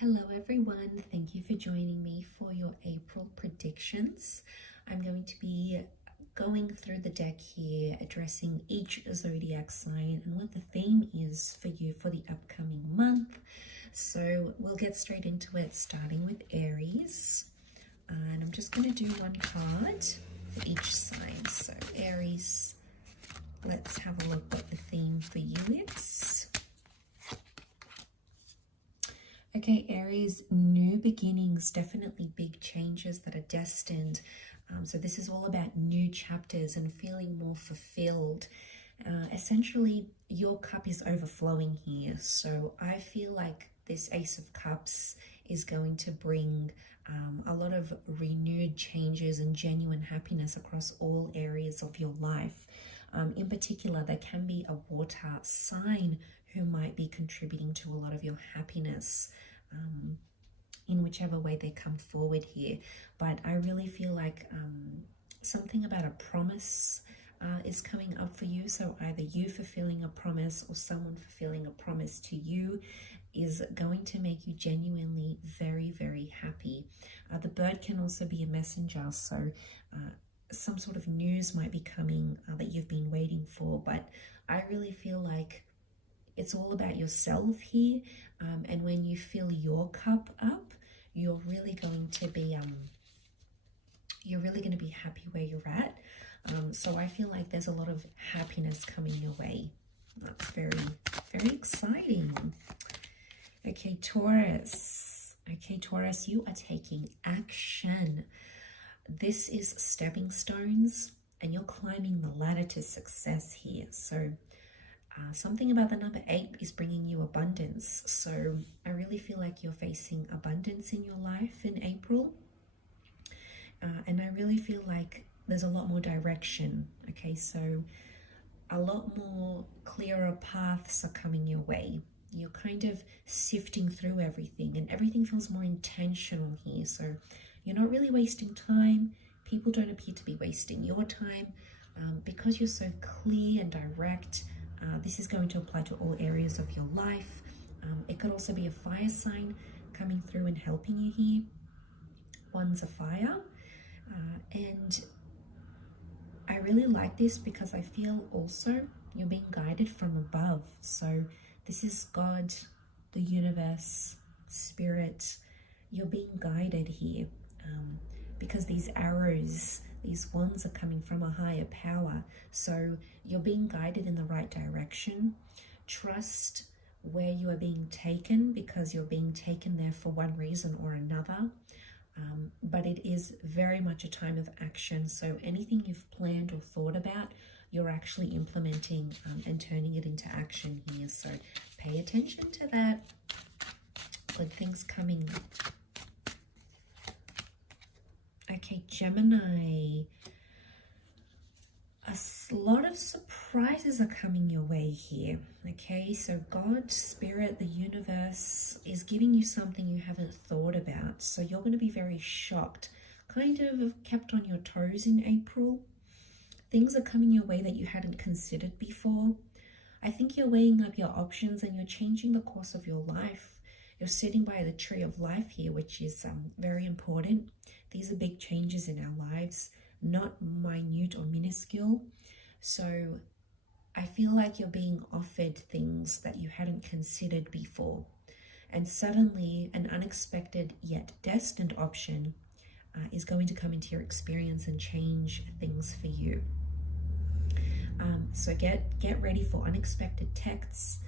Hello everyone, thank you for joining me for your April predictions. I'm going to be going through the deck here, addressing each zodiac sign and what the theme is for you for the upcoming month. So we'll get straight into it, starting with Aries. And I'm just going to do one card for each sign. So Aries, let's have a look what the theme for you is. Okay, Aries, new beginnings, definitely big changes that are destined. So this is all about new chapters and feeling more fulfilled. Essentially, your cup is overflowing here. So I feel like this Ace of Cups is going to bring a lot of renewed changes and genuine happiness across all areas of your life. In particular, there can be a water sign who might be contributing to a lot of your happiness in whichever way they come forward here. But I really feel like something about a promise is coming up for you. So either you fulfilling a promise or someone fulfilling a promise to you is going to make you genuinely very, very happy. The bird can also be a messenger. So some sort of news might be coming that you've been waiting for. But I really feel like it's all about yourself here, and when you fill your cup up, you're really going to be happy where you're at. So I feel like there's a lot of happiness coming your way. That's very, very exciting. Okay, Taurus. Okay, Taurus, you are taking action. This is stepping stones, and you're climbing the ladder to success here. So something about the number 8 is bringing you abundance. So I really feel like you're facing abundance in your life in April. And I really feel like there's a lot more direction. Okay, so a lot more clearer paths are coming your way. You're kind of sifting through everything and everything feels more intentional here. So you're not really wasting time. People don't appear to be wasting your time because you're so clear and direct. This is going to apply to all areas of your life. It could also be a fire sign coming through and helping you here. One's a fire. And I really like this because I feel also you're being guided from above. So this is God, the universe, spirit. You're being guided here because these arrows, these wands are coming from a higher power. So you're being guided in the right direction. Trust where you are being taken because you're being taken there for one reason or another. But it is very much a time of action. So anything you've planned or thought about, you're actually implementing and turning it into action here. So pay attention to that. Good things coming. Okay, Gemini. A lot of surprises are coming your way here. Okay, so God, Spirit, the universe is giving you something you haven't thought about. So you're going to be very shocked, kind of kept on your toes in April. Things are coming your way that you hadn't considered before. I think you're weighing up your options and you're changing the course of your life. You're sitting by the tree of life here, which is very important. These are big changes in our lives, not minute or minuscule. So I feel like you're being offered things that you hadn't considered before. And suddenly an unexpected yet destined option is going to come into your experience and change things for you. So get ready for unexpected texts,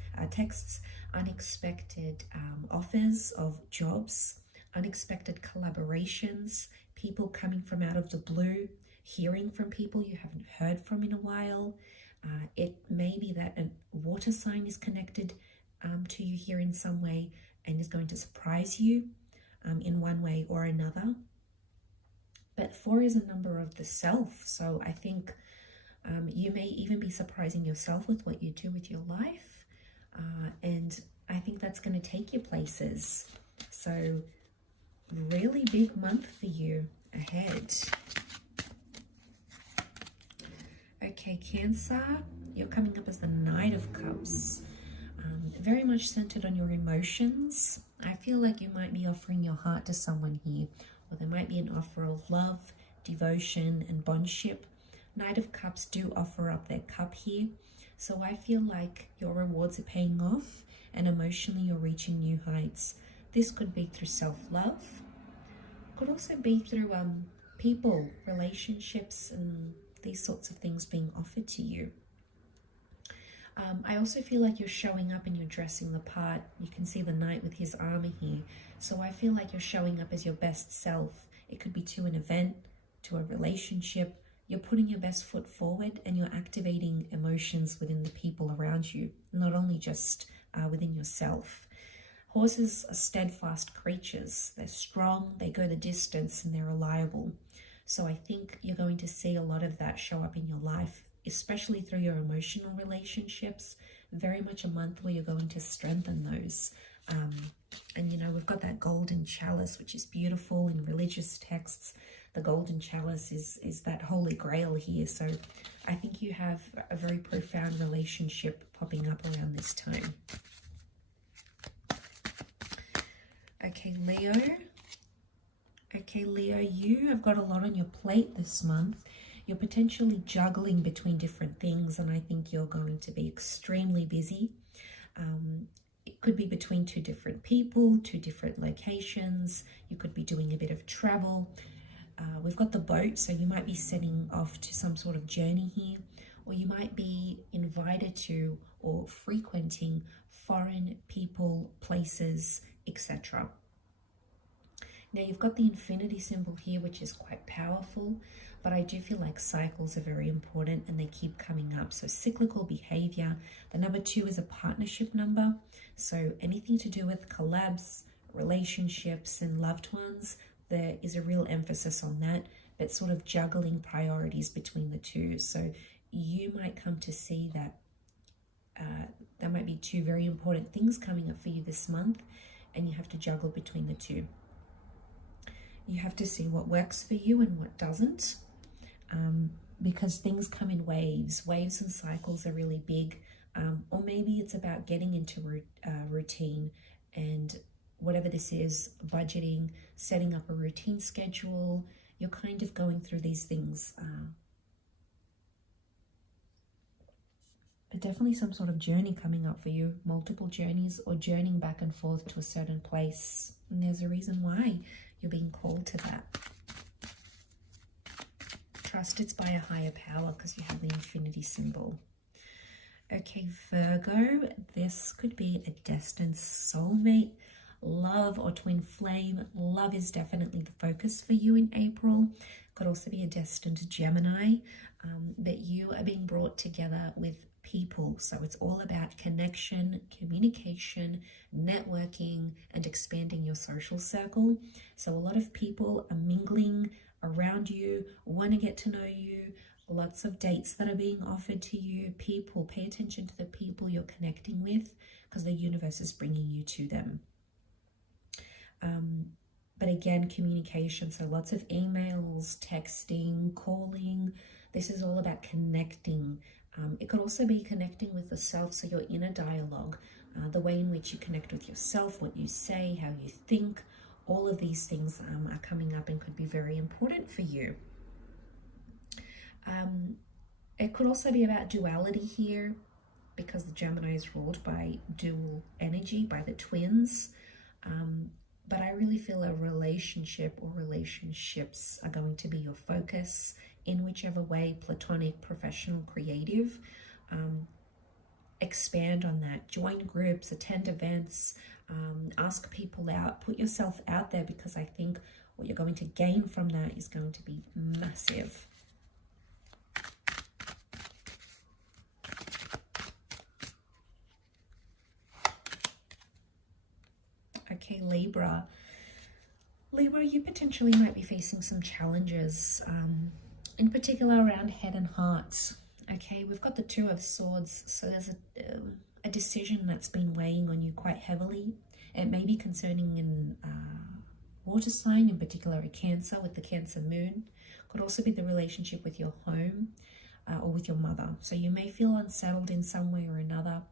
unexpected offers of jobs, unexpected collaborations, people coming from out of the blue, hearing from people you haven't heard from in a while. It may be that a water sign is connected to you here in some way and is going to surprise you in one way or another. But 4 is a number of the self. So I think you may even be surprising yourself with what you do with your life. And I think that's going to take you places. So really big month for you ahead. Okay, Cancer, you're coming up as the Knight of Cups. Very much centered on your emotions. I feel like you might be offering your heart to someone here, or there might be an offer of love, devotion, and bondship. Knight of Cups do offer up their cup here. So I feel like your rewards are paying off and emotionally you're reaching new heights. This could be through self-love. Could also be through people, relationships, and these sorts of things being offered to you. I also feel like you're showing up and you're dressing the part. You can see the knight with his armor here. So I feel like you're showing up as your best self. It could be to an event, to a relationship. You're putting your best foot forward and you're activating emotions within the people around you, not only just within yourself. Horses are steadfast creatures. They're strong, they go the distance, and they're reliable. So I think you're going to see a lot of that show up in your life, especially through your emotional relationships. Very much a month where you're going to strengthen those. And you know, we've got that golden chalice, which is beautiful in religious texts. The golden chalice is that holy grail here. So I think you have a very profound relationship popping up around this time. Okay, Leo. Okay, Leo, you have got a lot on your plate this month. You're potentially juggling between different things, and I think you're going to be extremely busy. It could be between two different people, two different locations. You could be doing a bit of travel. We've got the boat, so you might be setting off to some sort of journey here, or you might be invited to or frequenting foreign people, places, etc. Now you've got the infinity symbol here, which is quite powerful, but I do feel like cycles are very important and they keep coming up. So cyclical behavior. The number 2 is a partnership number. So anything to do with collabs, relationships, and loved ones, there is a real emphasis on that, but sort of juggling priorities between the two. So you might come to see that there might be 2 very important things coming up for you this month, and you have to juggle between the 2. You have to see what works for you and what doesn't, because things come in waves. Waves and cycles are really big, or maybe it's about getting into routine, and whatever this is, budgeting, setting up a routine schedule. You're kind of going through these things, but definitely some sort of journey coming up for you, multiple journeys, or journeying back and forth to a certain place. And there's a reason why you're being called to that. Trust it's by a higher power because you have the infinity symbol. Okay, Virgo, this could be a destined soulmate, love, or twin flame. Love is definitely the focus for you in April. Could also be a destined Gemini, that you are being brought together with people. So it's all about connection, communication, networking, and expanding your social circle. So a lot of people are mingling around you, want to get to know you. Lots of dates that are being offered to you. People, pay attention to the people you're connecting with, because the universe is bringing you to them. But again, communication, so lots of emails, texting, calling. This is all about connecting. It could also be connecting with the self, so your inner dialogue, the way in which you connect with yourself, what you say, how you think. All of these things are coming up and could be very important for you. It could also be about duality here, because the Gemini is ruled by dual energy, by the twins. But I really feel a relationship or relationships are going to be your focus in whichever way, platonic, professional, creative. Expand on that. Join groups, attend events, ask people out, put yourself out there, because I think what you're going to gain from that is going to be massive. Okay, Libra. Libra, you potentially might be facing some challenges, in particular around head and heart. Okay, we've got the 2 of Swords, so there's a decision that's been weighing on you quite heavily. It may be concerning in water sign, in particular a Cancer with the Cancer moon. Could also be the relationship with your home or with your mother. So you may feel unsettled in some way or another,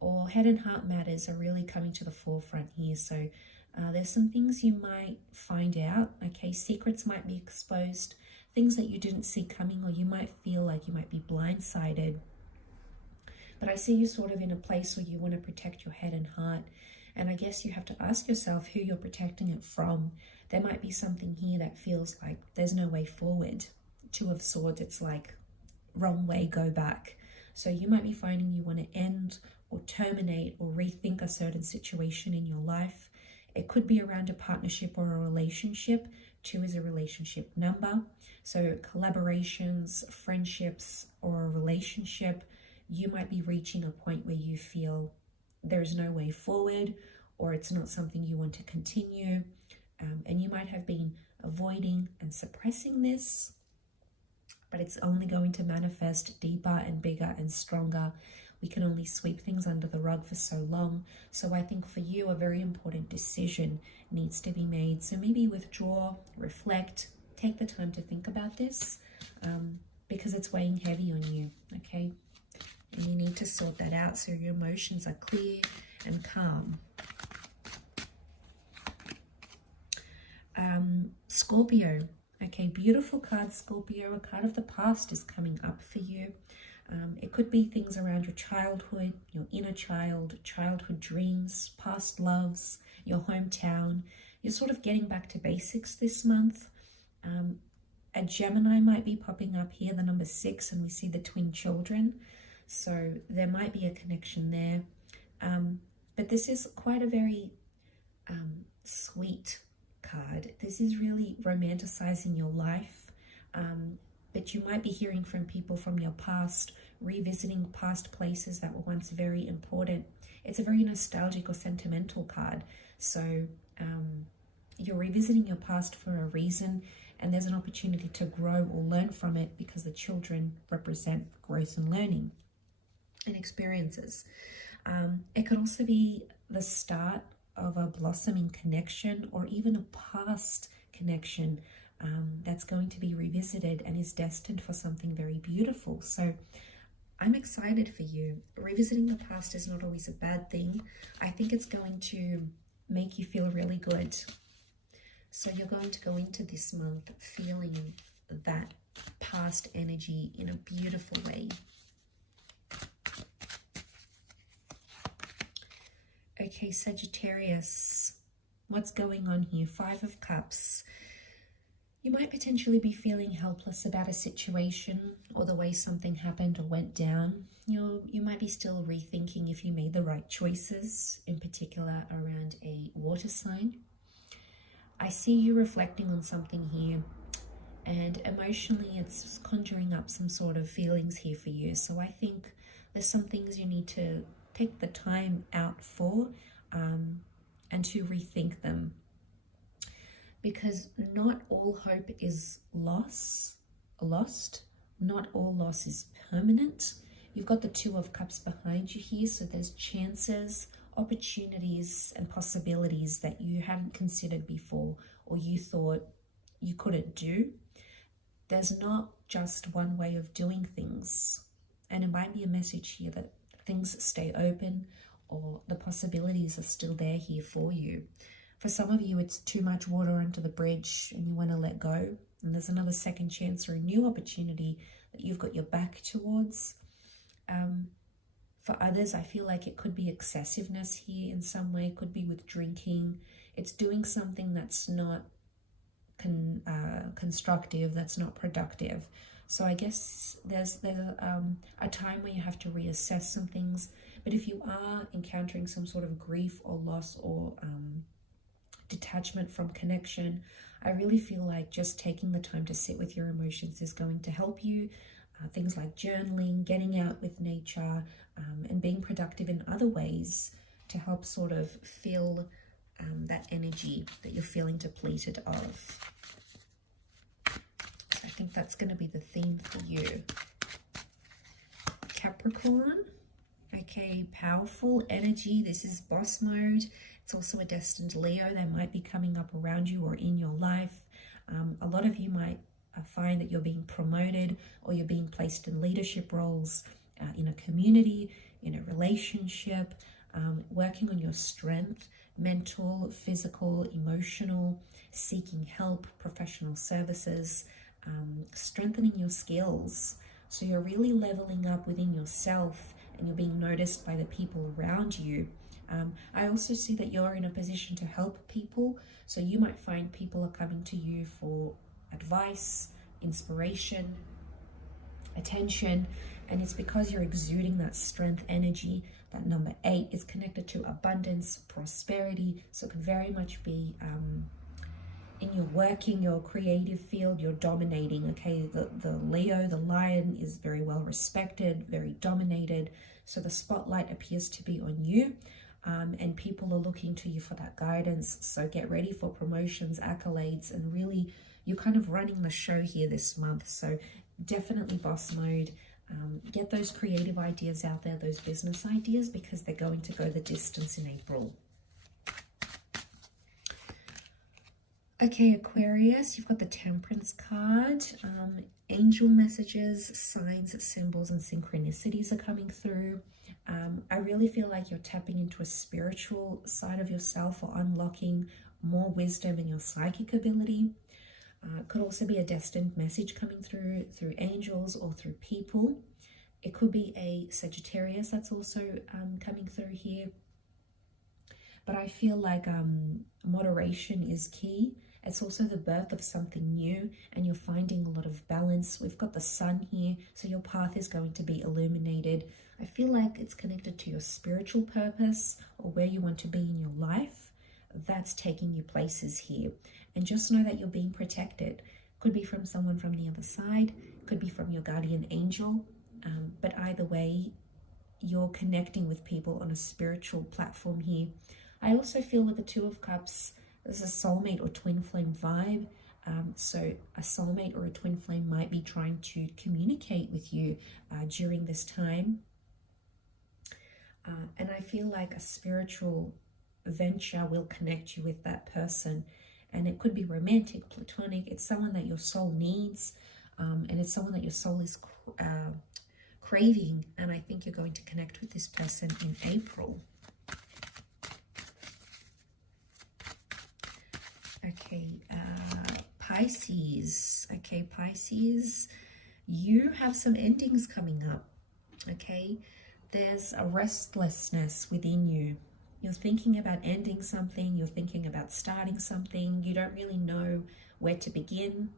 or head and heart matters are really coming to the forefront here. So there's some things you might find out, okay? Secrets might be exposed, things that you didn't see coming, or you might feel like you might be blindsided. But I see you sort of in a place where you want to protect your head and heart. And I guess you have to ask yourself who you're protecting it from. There might be something here that feels like there's no way forward. Two of Swords, it's like wrong way, go back. So you might be finding you want to end or terminate or rethink a certain situation in your life. It could be around a partnership or a relationship. 2 is a relationship number. So collaborations, friendships, or a relationship, you might be reaching a point where you feel there's no way forward, or it's not something you want to continue. And you might have been avoiding and suppressing this, but it's only going to manifest deeper and bigger and stronger. We can only sweep things under the rug for so long. So I think for you, a very important decision needs to be made. So maybe withdraw, reflect, take the time to think about this, because it's weighing heavy on you, okay? And you need to sort that out so your emotions are clear and calm. Scorpio. Okay, beautiful card, Scorpio. A card of the past is coming up for you. It could be things around your childhood, your inner child, childhood dreams, past loves, your hometown. You're sort of getting back to basics this month. A Gemini might be popping up here, the number 6, and we see the twin children. So there might be a connection there. But this is quite a very sweet card. This is really romanticizing your life. But you might be hearing from people from your past, revisiting past places that were once very important. It's a very nostalgic or sentimental card. So you're revisiting your past for a reason, and there's an opportunity to grow or learn from it, because the children represent growth and learning and experiences. It could also be the start of a blossoming connection, or even a past connection that's going to be revisited and is destined for something very beautiful. So I'm excited for you. Revisiting the past is not always a bad thing. I think it's going to make you feel really good. So you're going to go into this month feeling that past energy in a beautiful way. Okay, Sagittarius, what's going on here? 5 of Cups. You might potentially be feeling helpless about a situation or the way something happened or went down. You might be still rethinking if you made the right choices, in particular around a water sign. I see you reflecting on something here, and emotionally it's conjuring up some sort of feelings here for you. So I think there's some things you need to take the time out for, and to rethink them, because not all hope is lost. Not all loss is permanent. You've got the 2 of Cups behind you here, so there's chances, opportunities, and possibilities that you hadn't considered before, or you thought you couldn't do. There's not just one way of doing things, and it might be a message here that things stay open, or the possibilities are still there here for you. For some of you, it's too much water under the bridge and you want to let go, and there's another second chance or a new opportunity that you've got your back towards. For others, I feel like it could be excessiveness here in some way. It could be with drinking. It's doing something that's not constructive, that's not productive. So I guess there's a time where you have to reassess some things. But if you are encountering some sort of grief or loss or detachment from connection, I really feel like just taking the time to sit with your emotions is going to help you. Things like journaling, getting out with nature, and being productive in other ways to help sort of fill that energy that you're feeling depleted of. So I think that's going to be the theme for you. Capricorn. Okay, powerful energy. This is boss mode. It's also a destined Leo. They might be coming up around you or in your life. A lot of you might find that you're being promoted or you're being placed in leadership roles, in a community, in a relationship, working on your strength, mental, physical, emotional, seeking help, professional services, strengthening your skills. So you're really leveling up within yourself and you're being noticed by the people around you. I also see that you're in a position to help people. So you might find people are coming to you for advice, inspiration, attention, and it's because you're exuding that strength energy. That number 8 is connected to abundance, prosperity, so it can very much be in your working, your creative field, you're dominating. Okay, the Leo, the lion, is very well respected, very dominated, so the spotlight appears to be on you. And people are looking to you for that guidance. So get ready for promotions, accolades, and really you're kind of running the show here this month. So definitely boss mode. Get those creative ideas out there, those business ideas, because they're going to go the distance in April. Okay, Aquarius, you've got the Temperance card. Angel messages, signs, symbols, and synchronicities are coming through. I really feel like you're tapping into a spiritual side of yourself or unlocking more wisdom in your psychic ability. It could also be a destined message coming through angels or through people. It could be a Sagittarius that's also coming through here. But I feel like moderation is key. It's also the birth of something new and you're finding a lot of balance. We've got the sun here, so your path is going to be illuminated. I feel like it's connected to your spiritual purpose or where you want to be in your life. That's taking you places here. And just know that you're being protected. Could be from someone from the other side, could be from your guardian angel. But either way, you're connecting with people on a spiritual platform here. I also feel with the Two of Cups, there's a soulmate or twin flame vibe. So a soulmate or a twin flame might be trying to communicate with you during this time. And I feel like a spiritual venture will connect you with that person. And it could be romantic, platonic. It's someone that your soul needs. And it's someone that your soul is craving. And I think you're going to connect with this person in April. Okay, Pisces. Okay, Pisces, you have some endings coming up. Okay, there's a restlessness within you. You're thinking about ending something. You're thinking about starting something. You don't really know where to begin.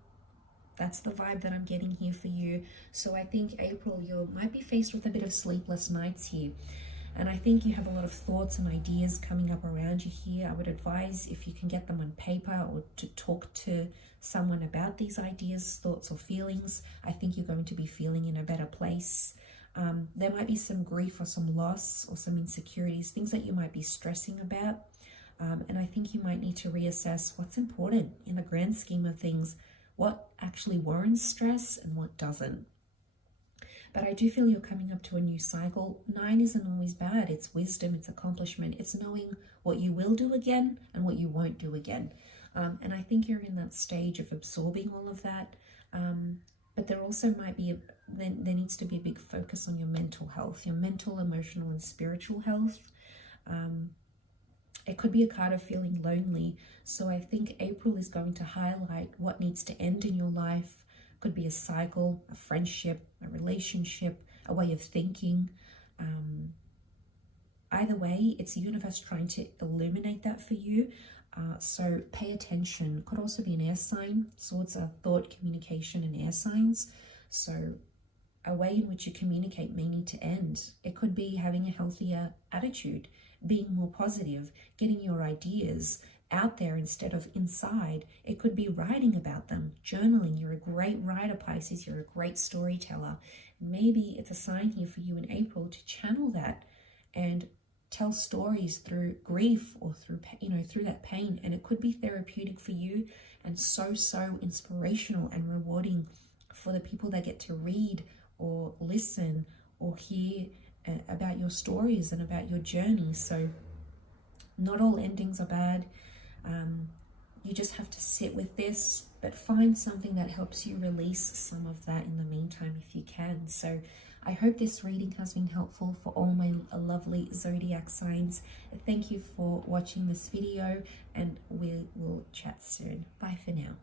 That's the vibe that I'm getting here for you. So I think April, you might be faced with a bit of sleepless nights here. And I think you have a lot of thoughts and ideas coming up around you here. I would advise if you can get them on paper or to talk to someone about these ideas, thoughts or feelings. I think you're going to be feeling in a better place. There might be some grief or some loss or some insecurities, things that you might be stressing about. And I think you might need to reassess what's important in the grand scheme of things, what actually warrants stress and what doesn't. But I do feel you're coming up to a new cycle. 9 isn't always bad. It's wisdom, it's accomplishment. It's knowing what you will do again and what you won't do again. And I think you're in that stage of absorbing all of that. But there also might be, there needs to be a big focus on your mental health, your mental, emotional, and spiritual health. It could be a card of feeling lonely. So I think April is going to highlight what needs to end in your life. Could be a cycle, a friendship, a relationship, a way of thinking. Either way, it's the universe trying to illuminate that for you. So pay attention. Could also be an air sign. Swords are thought, communication, and air signs. So a way in which you communicate may need to end. It could be having a healthier attitude, being more positive, getting your ideas out there instead of inside. It could be writing about them, journaling. You're a great writer, Pisces. You're a great storyteller. Maybe it's a sign here for you in April to channel that and tell stories through grief or through, through that pain. And it could be therapeutic for you and so inspirational and rewarding for the people that get to read or listen or hear about your stories and about your journey. So not all endings are bad. You just have to sit with this, but find something that helps you release some of that in the meantime if you can. So I hope this reading has been helpful for all my lovely zodiac signs. Thank you for watching this video, and we will chat soon. Bye for now.